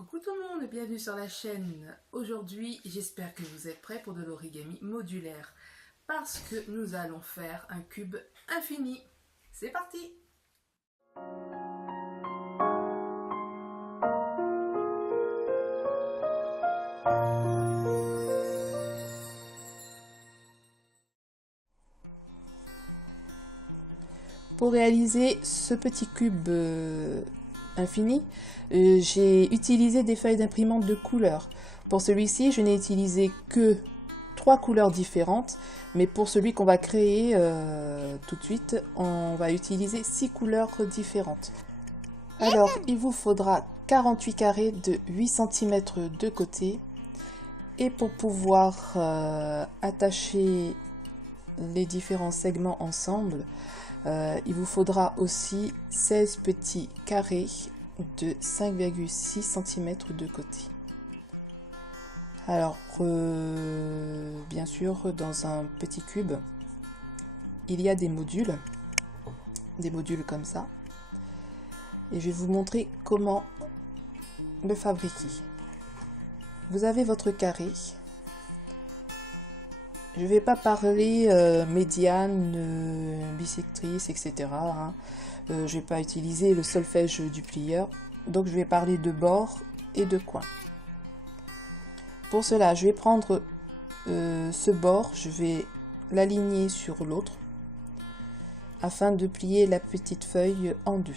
Coucou tout le monde et bienvenue sur la chaîne. Aujourd'hui, j'espère que vous êtes prêts pour de l'origami modulaire parce que nous allons faire un cube infini. C'est parti! Pour réaliser ce petit cube infini, j'ai utilisé des feuilles d'imprimante de couleurs. Pour celui-ci, je n'ai utilisé que 3 couleurs différentes, mais pour celui qu'on va créer tout de suite, on va utiliser 6 couleurs différentes. Alors, il vous faudra 48 carrés de 8 cm de côté, et pour pouvoir attacher les différents segments ensemble, il vous faudra aussi 16 petits carrés de 5,6 cm de côté. Alors, bien sûr, dans un petit cube, il y a des modules comme ça. Et je vais vous montrer comment le fabriquer. Vous avez votre carré. Je ne vais pas parler médiane, bisectrice, etc. Je ne vais pas utiliser le solfège du plieur. Donc je vais parler de bord et de coin. Pour cela, je vais prendre ce bord, je vais l'aligner sur l'autre afin de plier la petite feuille en deux.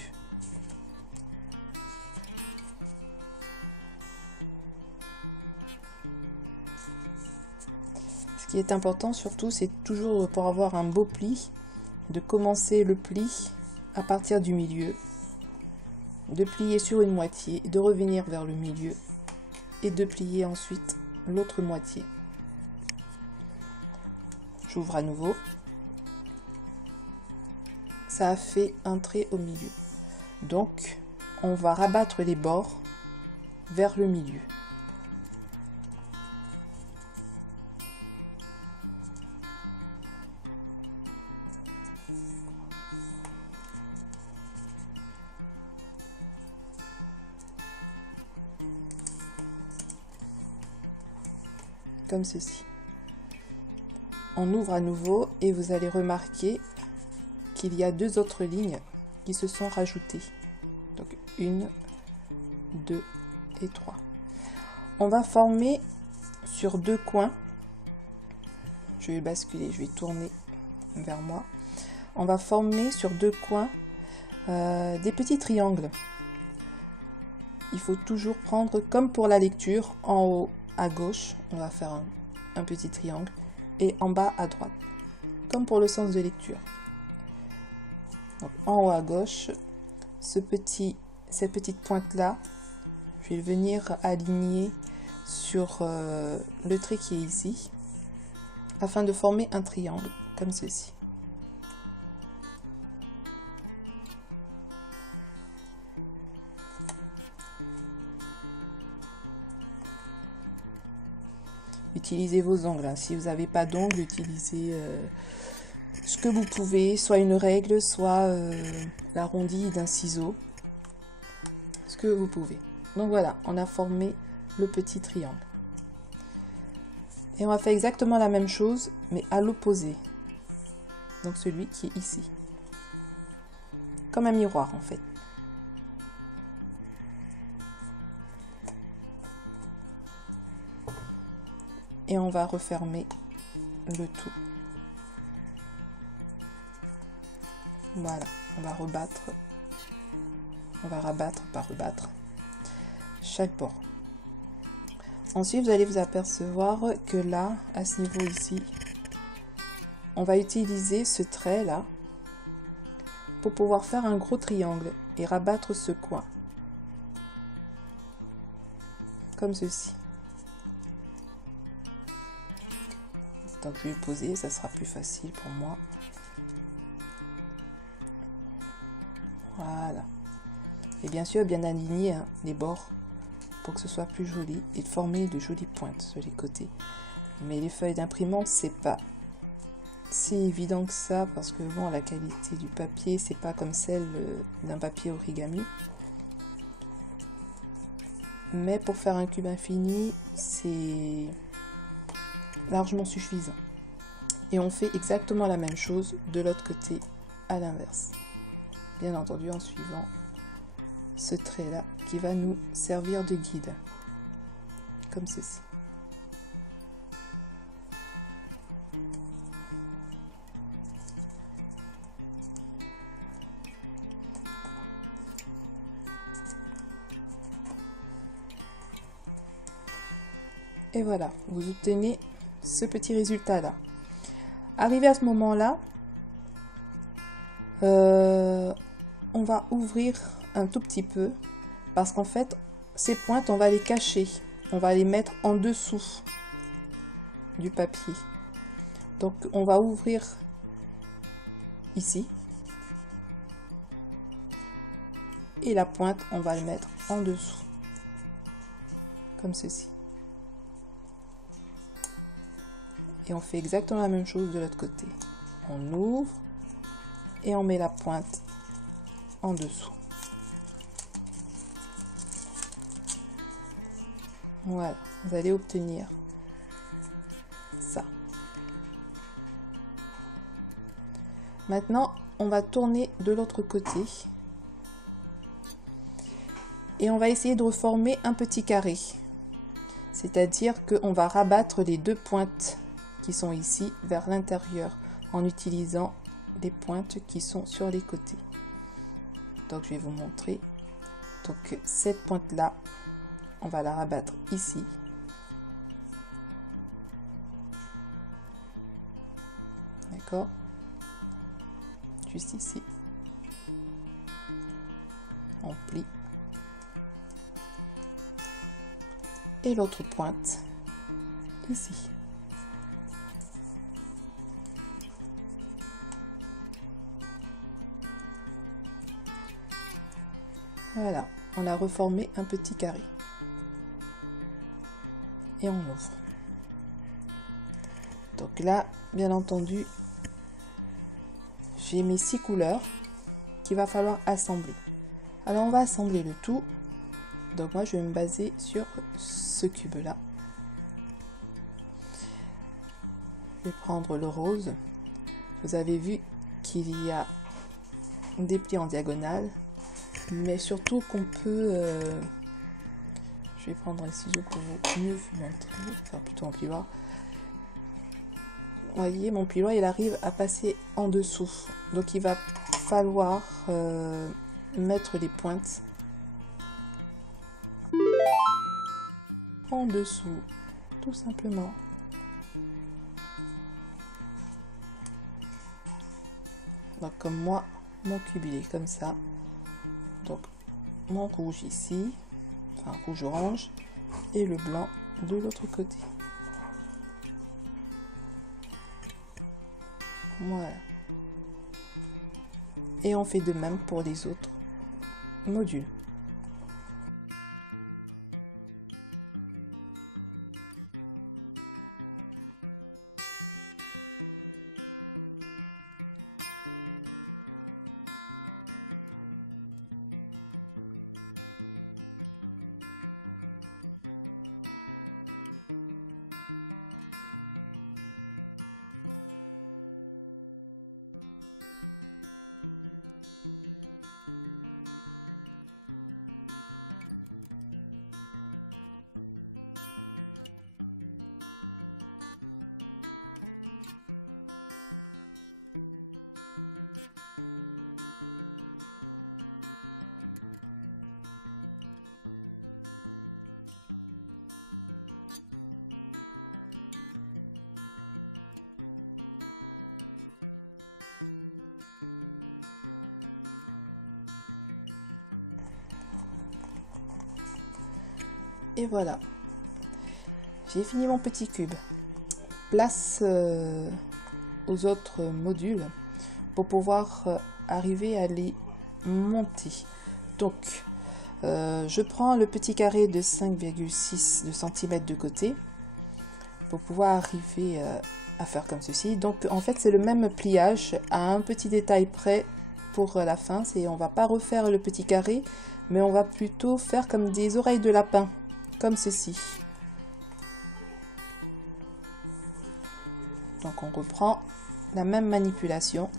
Ce qui est important surtout, c'est toujours pour avoir un beau pli, de commencer le pli à partir du milieu, de plier sur une moitié, de revenir vers le milieu et de plier ensuite l'autre moitié. J'ouvre à nouveau. Ça a fait un trait au milieu. Donc, on va rabattre les bords vers le milieu. Comme ceci. On ouvre à nouveau et vous allez remarquer qu'il y a deux autres lignes qui se sont rajoutées. Donc 1, 2 et 3. On va former sur deux coins. Je vais basculer, je vais tourner vers moi. On va former sur deux coins des petits triangles. Il faut toujours prendre, comme pour la lecture, en haut à gauche, on va faire un petit triangle, et en bas à droite, comme pour le sens de lecture. Donc, en haut à gauche, cette petite pointe là, je vais venir aligner sur le trait qui est ici, afin de former un triangle, comme ceci. Utilisez vos ongles. Si vous n'avez pas d'ongles, utilisez ce que vous pouvez, soit une règle, soit l'arrondi d'un ciseau, ce que vous pouvez. Donc voilà, on a formé le petit triangle. Et on va faire exactement la même chose, mais à l'opposé. Donc celui qui est ici. Comme un miroir en fait. Et on va refermer le tout. Voilà, on va rebattre. On va rabattre par rebattre chaque bord. Ensuite, vous allez vous apercevoir que là, à ce niveau ici, on va utiliser ce trait là pour pouvoir faire un gros triangle et rabattre ce coin. Comme ceci. Donc je vais le poser, ça sera plus facile pour moi. Voilà. Et bien sûr, bien aligner les bords pour que ce soit plus joli et former de jolies pointes sur les côtés. Mais les feuilles d'imprimante, c'est pas si évident que ça parce que bon, la qualité du papier, c'est pas comme celle d'un papier origami. mais pour faire un cube infini, c'est largement suffisant. Et on fait exactement la même chose de l'autre côté à l'inverse. Bien entendu en suivant ce trait là qui va nous servir de guide, comme ceci. Et voilà, vous obtenez ce petit résultat là. Arrivé à ce moment là, on va ouvrir un tout petit peu parce qu'en fait ces pointes on va les cacher, on va les mettre en dessous du papier. Donc on va ouvrir ici et la pointe on va le mettre en dessous comme ceci. Et on fait exactement la même chose de l'autre côté. On ouvre et on met la pointe en dessous. Voilà, vous allez obtenir ça. Maintenant, on va tourner de l'autre côté et on va essayer de reformer un petit carré. C'est-à-dire qu'on va rabattre les deux pointes qui sont ici vers l'intérieur en utilisant les pointes qui sont sur les côtés. Donc je vais vous montrer. Donc cette pointe là, on va la rabattre ici. D'accord? Juste ici. On plie. Et l'autre pointe ici. Voilà, on a reformé un petit carré. Et on ouvre. Donc là, bien entendu, j'ai mes 6 couleurs qu'il va falloir assembler. Alors on va assembler le tout. Donc moi je vais me baser sur ce cube là. Je vais prendre le rose. Vous avez vu qu'il y a des plis en diagonale. Mais surtout qu'on peut, je vais prendre un ciseau pour mieux vous montrer, faire plutôt en plioir. Vous voyez, mon plioir il arrive à passer en dessous, donc il va falloir mettre les pointes en dessous, tout simplement. Donc comme moi, mon cube il est comme ça. Donc mon rouge ici, enfin rouge orange, et le blanc de l'autre côté. Voilà. Et on fait de même pour les autres modules. Et voilà, j'ai fini mon petit cube. Place aux autres modules pour pouvoir arriver à les monter. Donc, je prends le petit carré de 5,6 cm de côté pour pouvoir arriver à faire comme ceci. Donc, en fait, c'est le même pliage à un petit détail près pour la fin. On va pas refaire le petit carré, mais on va plutôt faire comme des oreilles de lapin. comme ceci. Donc on reprend la même manipulation.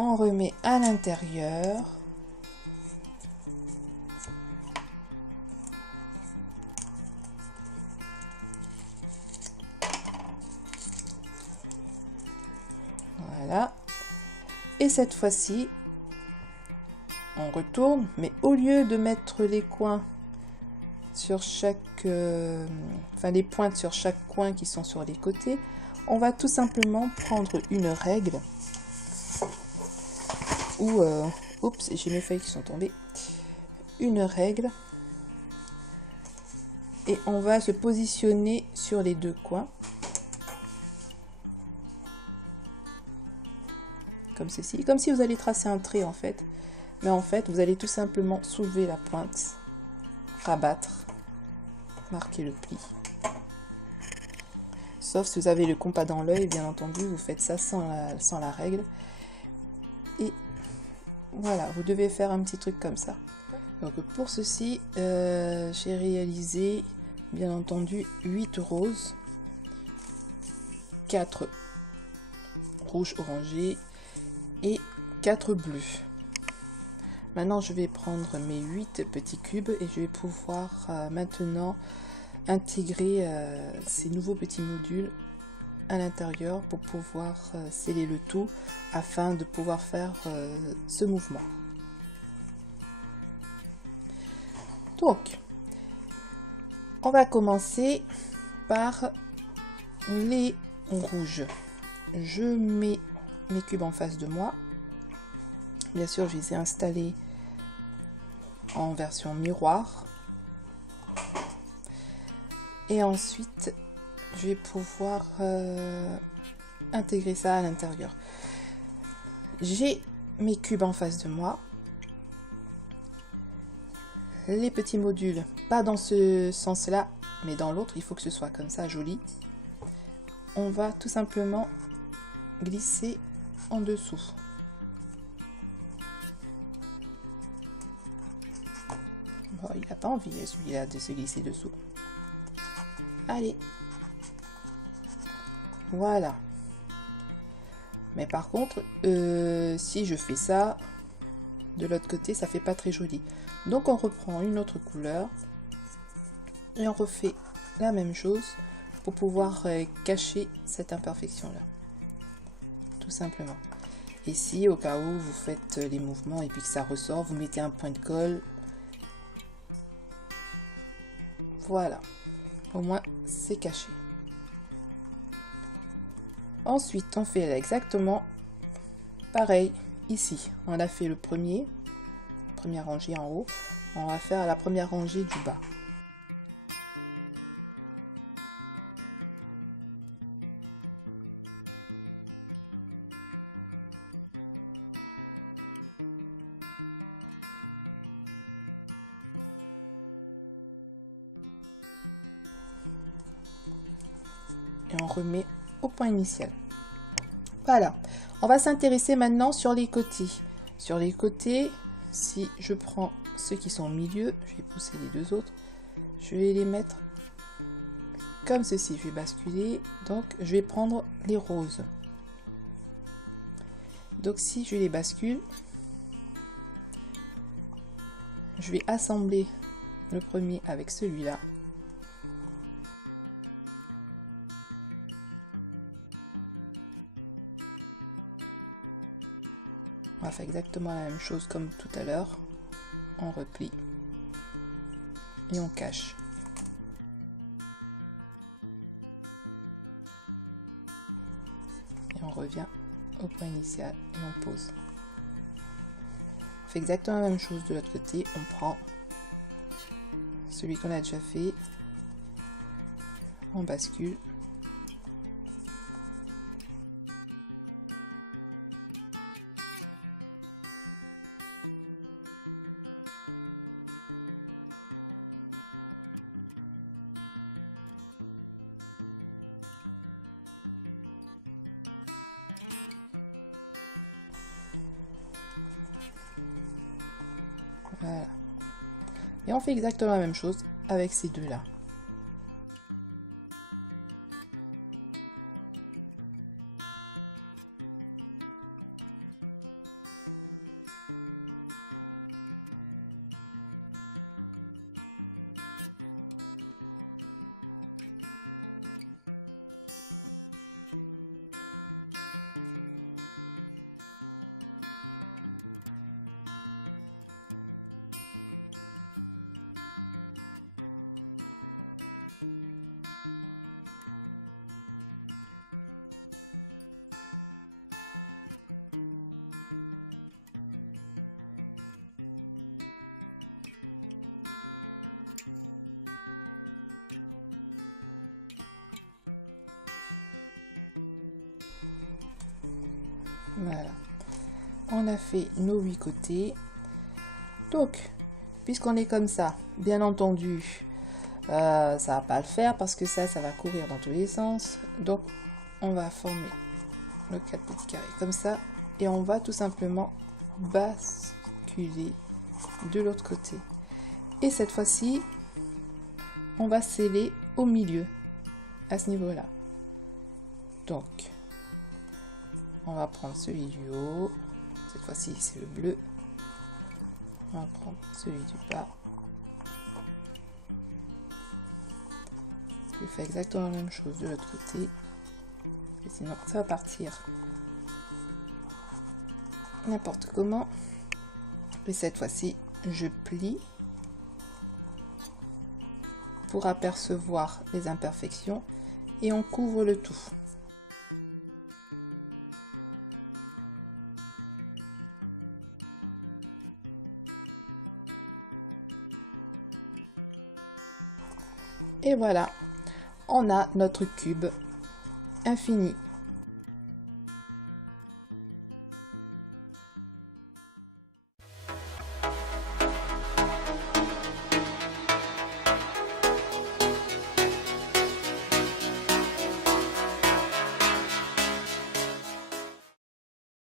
On remet à l'intérieur. Voilà. Et cette fois-ci, on retourne, mais au lieu de mettre les coins sur chaque... enfin, les pointes sur chaque coin qui sont sur les côtés, on va tout simplement prendre une règle. Ou, oups, j'ai mes feuilles qui sont tombées. Une règle. Et on va se positionner sur les deux coins. Comme ceci. Comme si vous allez tracer un trait en fait. Mais en fait, vous allez tout simplement soulever la pointe, rabattre, marquer le pli. Sauf si vous avez le compas dans l'œil, bien entendu, vous faites ça sans la règle. Et voilà, vous devez faire un petit truc comme ça. Donc pour ceci, j'ai réalisé, bien entendu, 8 roses, 4 rouges orangés et 4 bleus. Maintenant, je vais prendre mes 8 petits cubes et je vais pouvoir maintenant intégrer ces nouveaux petits modules à l'intérieur pour pouvoir sceller le tout afin de pouvoir faire ce mouvement. Donc, on va commencer par les rouges. Je mets mes cubes en face de moi. Bien sûr, je les ai installés en version miroir. Et ensuite, je vais pouvoir intégrer ça à l'intérieur. J'ai mes cubes en face de moi. Les petits modules, pas dans ce sens-là, mais dans l'autre, il faut que ce soit comme ça, joli. On va tout simplement glisser en dessous. Oh, il n'a pas envie, celui-là, de se glisser dessous. Allez. Voilà. Mais par contre, si je fais ça, de l'autre côté, ça fait pas très joli. Donc on reprend une autre couleur et on refait la même chose pour pouvoir cacher cette imperfection-là. Tout simplement. Et si au cas où vous faites les mouvements et puis que ça ressort, vous mettez un point de colle. Voilà. Au moins, c'est caché. Ensuite, on fait exactement pareil ici. On a fait le premier, première rangée en haut. On va faire la première rangée du bas. Et on remet au point initial. Voilà, on va s'intéresser maintenant sur les côtés. Sur les côtés, si je prends ceux qui sont au milieu, je vais pousser les deux autres, je vais les mettre comme ceci. Je vais basculer, donc je vais prendre les roses. Donc si je les bascule, je vais assembler le premier avec celui-là. On va faire exactement la même chose comme tout à l'heure. On replie et on cache. Et on revient au point initial et on pose. On fait exactement la même chose de l'autre côté. On prend celui qu'on a déjà fait, on bascule. Voilà. Et on fait exactement la même chose avec ces deux-là. Voilà, on a fait nos 8 côtés. Donc, puisqu'on est comme ça, bien entendu, ça va pas le faire parce que ça va courir dans tous les sens. Donc, on va former le 4 petits carrés comme ça et on va tout simplement basculer de l'autre côté. Et cette fois-ci, on va sceller au milieu, à ce niveau-là. Donc, on va prendre celui du haut, cette fois-ci c'est le bleu. On va prendre celui du bas. Je fais exactement la même chose de l'autre côté. Et sinon ça va partir n'importe comment. Et cette fois-ci, je plie pour apercevoir les imperfections et on couvre le tout. Et voilà, on a notre cube infini.